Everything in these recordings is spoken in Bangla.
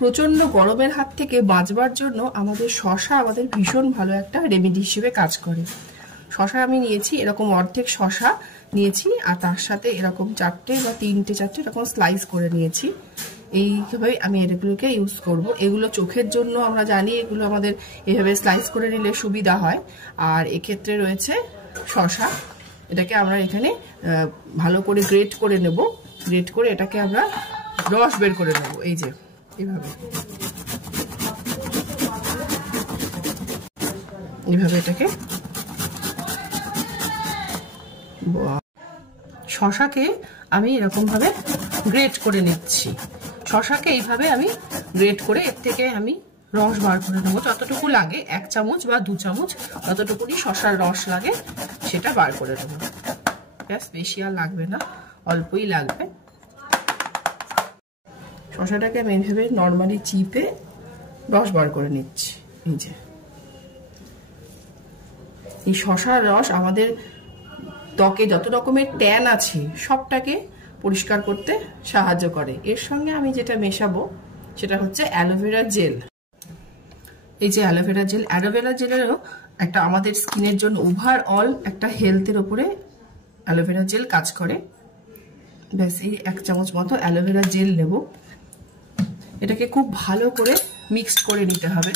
প্রচন্ড গরমের হাত থেকে বাঁচবার জন্য আমাদের শসা আমাদের ভীষণ ভালো একটা রেমেডি হিসেবে কাজ করে। শসা আমি নিয়েছি, এরকম অর্ধেক শসা নিয়েছি, আর তার সাথে এরকম 4টে বা 3টে 4টে এরকম স্লাইস করে নিয়েছি। এইভাবে আমি এগুলোকে ইউজ করব। এগুলো চোখের জন্য আমরা জানি এগুলো আমাদের এভাবে স্লাইস করে নিলে সুবিধা হয়। আর এক্ষেত্রে রয়েছে শসা, এটাকে আমরা এখানে ভালো করে গ্রেট করে নেব। গ্রেট করে এটাকে আমরা রস বের করে নেব। এই যে এইভাবে এটাকে শসাকে আমি এরকম ভাবে গ্রেট করে নিচ্ছি। শসাকে এইভাবে আমি গ্রেট করে এর থেকে আমি রস বার করে নেবো। যতটুকু লাগে 1 চামচ বা 2 চামচ যতটুকুনি শসার রস লাগে সেটা বার করে নেবো। ব্যাস, বেশি আর লাগবে না, অল্পই লাগবে। শসাটাকে আমি এইভাবে নর্মালি চিপে রস বার করে নিচ্ছি। এই যে এই শসার রস আমাদের ত্বকে যত রকমের ট্যান আছে সবটাকে পরিষ্কার করতে সাহায্য করে। এর সঙ্গে আমি যেটা মেশাবো সেটা হচ্ছে অ্যালোভেরা জেল। এই যে অ্যালোভেরা জেল, অ্যালোভেরা জেলেরও একটা আমাদের স্কিনের জন্য ওভারঅল একটা হেলথের ওপরে অ্যালোভেরা জেল কাজ করে। ব্যাস, এই 1 চামচ মতো অ্যালোভেরা জেল নেব। এটাকে খুব ভালো করে মিক্সড করে নিতে হবে।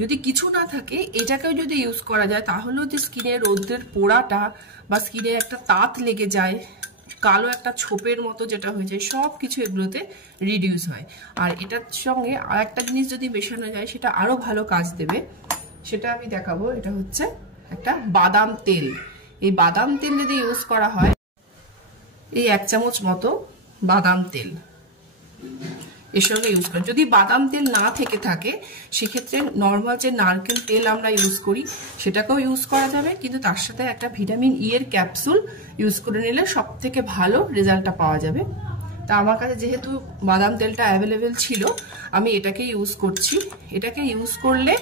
যদি কিছু না থাকে এটাকেও যদি ইউজ করা যায় তাহলেও যে স্কিনের রোদের পোড়াটা বা স্কিনে একটা তাত লেগে যায়, কালো একটা ছোপের মতো যেটা হয়ে যায়, সব কিছু এগুলোতে রিডিউস হয়। আর এটার সঙ্গে আর একটা জিনিস যদি মেশানো যায় সেটা আরো ভালো কাজ দেবে, সেটা আমি দেখাবো। এটা হচ্ছে একটা বাদাম তেল। এই বাদাম তেল যদি ইউজ করা হয়, এই 1 চামচ মতো বাদাম তেল এর সঙ্গে ইউজ করেন। যদি বাদাম তেল না থেকে থাকে সেক্ষেত্রে নর্মাল যে নারকেল তেল আমরা ইউজ করি সেটাকেও ইউজ করা যাবে, কিন্তু তার সাথে একটা ভিটামিন ই এর ক্যাপসুল ইউজ করে নিলে সব থেকে ভালো রেজাল্টটা পাওয়া যাবে। তা আমার কাছে যেহেতু বাদাম তেলটা অ্যাভেলেবেল ছিল আমি এটাকে ইউজ করছি। এটাকে ইউজ করলে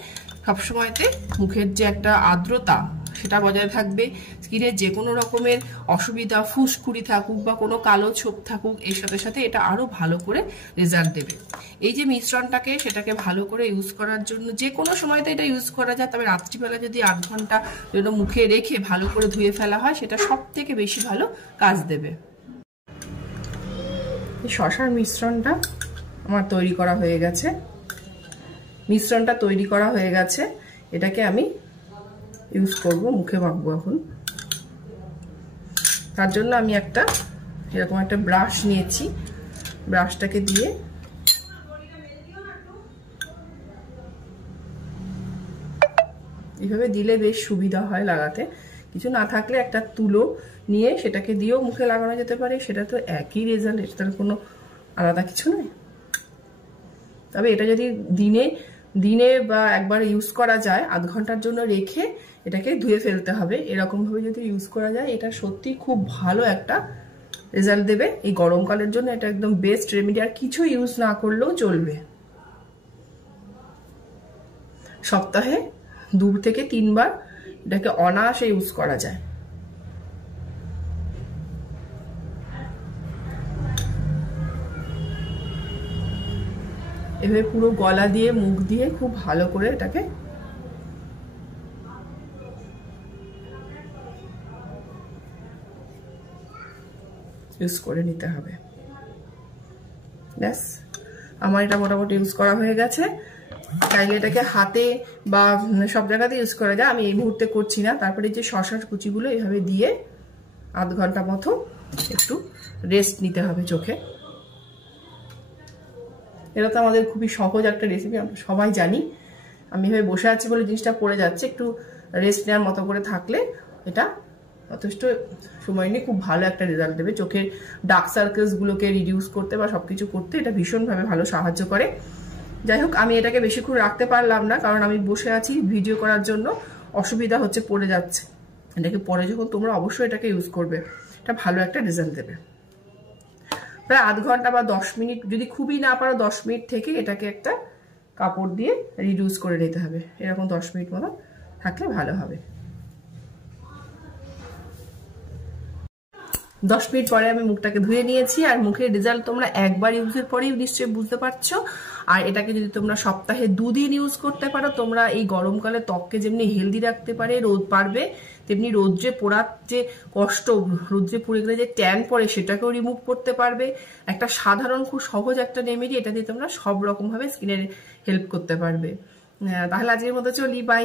সবসময়তে মুখের যে একটা আর্দ্রতা সেটা বজায় থাকবে। স্কিনের যে কোনো রকমের অসুবিধা, ফুসকুড়ি থাকুক বা কোনো কালো ছোপ থাকুক, এর সাথে সাথে এটা আরো ভালো করে রেজাল্ট দেবে। এই যে মিশ্রণটাকে সেটাকে ভালো করে ইউজ করার জন্য যে কোনো সময়তে এটা ইউজ করা যায়, তবে রাত্রিবেলা যদি 8 ঘন্টা জন্য মুখে রেখে ভালো করে ধুয়ে ফেলা হয় সেটা সব থেকে বেশি ভালো কাজ দেবে। এই শসার মিশ্রণটা আমার তৈরি করা হয়ে গেছে। মিশ্রণটা তৈরি করা হয়ে গেছে, এটাকে আমি ইউজ করব, মুখে মাখবো এখন। তার জন্য আমি এরকম একটা ব্রাশ নিয়েছি। ব্রাশটাকে দিয়ে এইভাবে দিলে বেশ সুবিধা হয় লাগাতে। কিছু না থাকলে একটা তুলো নিয়ে সেটাকে দিয়েও মুখে লাগানো যেতে পারে, সেটা তো একই রেজাল্ট, এটার কোনো আলাদা কিছু নয়। তবে এটা যদি দিনে বা একবার ইউজ করা যায়, 8 ঘন্টার জন্য রেখে এটাকে ধুয়ে ফেলতে হবে। এরকম ভাবে যদি ইউজ করা যায় এটা সত্যি খুব ভালো একটা রেজাল্ট দেবে। এই গরমকালের জন্য এটা একদম বেস্ট রেমেডি। আর কিছু ইউজ না করলেও চলবে। সপ্তাহে 2 থেকে 3 বার এটাকে অনায়াসে ইউজ করা যায়। এভাবে পুরো গলা দিয়ে মুখ দিয়ে খুব ভালো করে এটাকে ইউজ করে নিতে হবে। ব্যাস, আমার এটা মোটামুটি ইউজ করা হয়ে গেছে। চাইলে এটাকে হাতে বা সব জায়গাতে ইউজ করা যায়, আমি এই মুহূর্তে করছি না। তারপরে যে শসার কুচিগুলো এভাবে দিয়ে 8 ঘন্টা মতো একটু রেস্ট নিতে হবে চোখে। এটা তো আমাদের খুবই সহজ একটা রেসিপি, আমরা সবাই জানি। আমি এভাবে বসে আছি বলে জিনিসটা পড়ে যাচ্ছে। একটু রেস্ট নেওয়ার মতো করে থাকলে এটা যথেষ্ট সময় নিয়ে খুব ভালো একটা রেজাল্ট দেবে। চোখের ডার্ক সার্কেলসগুলোকে রিডিউস করতে বা সবকিছু করতে এটা ভীষণভাবে ভালো সাহায্য করে। যাই হোক, আমি এটাকে বেশিক্ষণ রাখতে পারলাম না, কারণ আমি বসে আছি ভিডিও করার জন্য, অসুবিধা হচ্ছে, পড়ে যাচ্ছে। এটাকে পরে যখন তোমরা অবশ্যই এটাকে ইউজ করবে, এটা ভালো একটা রেজাল্ট দেবে। প্রায় 8 ঘন্টা বা 10 মিনিট, যদি খুবই না পারো 10 মিনিট থেকে এটাকে একটা কাপড় দিয়ে রিডিউস করে নিতে হবে। এরকম 10 মিনিট মতো থাকলে ভালো হবে। 10 মিনিট পরে আমি মুখটাকে ধুয়ে নিয়েছি, আর মুখের রেজাল্ট তোমরা একবার ইউজের পরেই নিশ্চয়ই বুঝতে পারছো। আর এটাকে যদি তোমরা সপ্তাহে 2 দিন ইউজ করতে পারো, তোমরা এই গরমকালে ত্বককে যেমনি হেলদি রাখতে পারবে, তেমনি রোদ্রে পোড়ার যে কষ্ট, রোদ্রে পুড়ে গেলে যে ট্যান পড়ে সেটাকেও রিমুভ করতে পারবে। একটা সাধারণ খুব সহজ একটা রেমেডি, এটা দিয়ে তোমরা সব রকম ভাবে স্কিনের হেল্প করতে পারবে। তাহলে আজকের মতো চলি, বাই।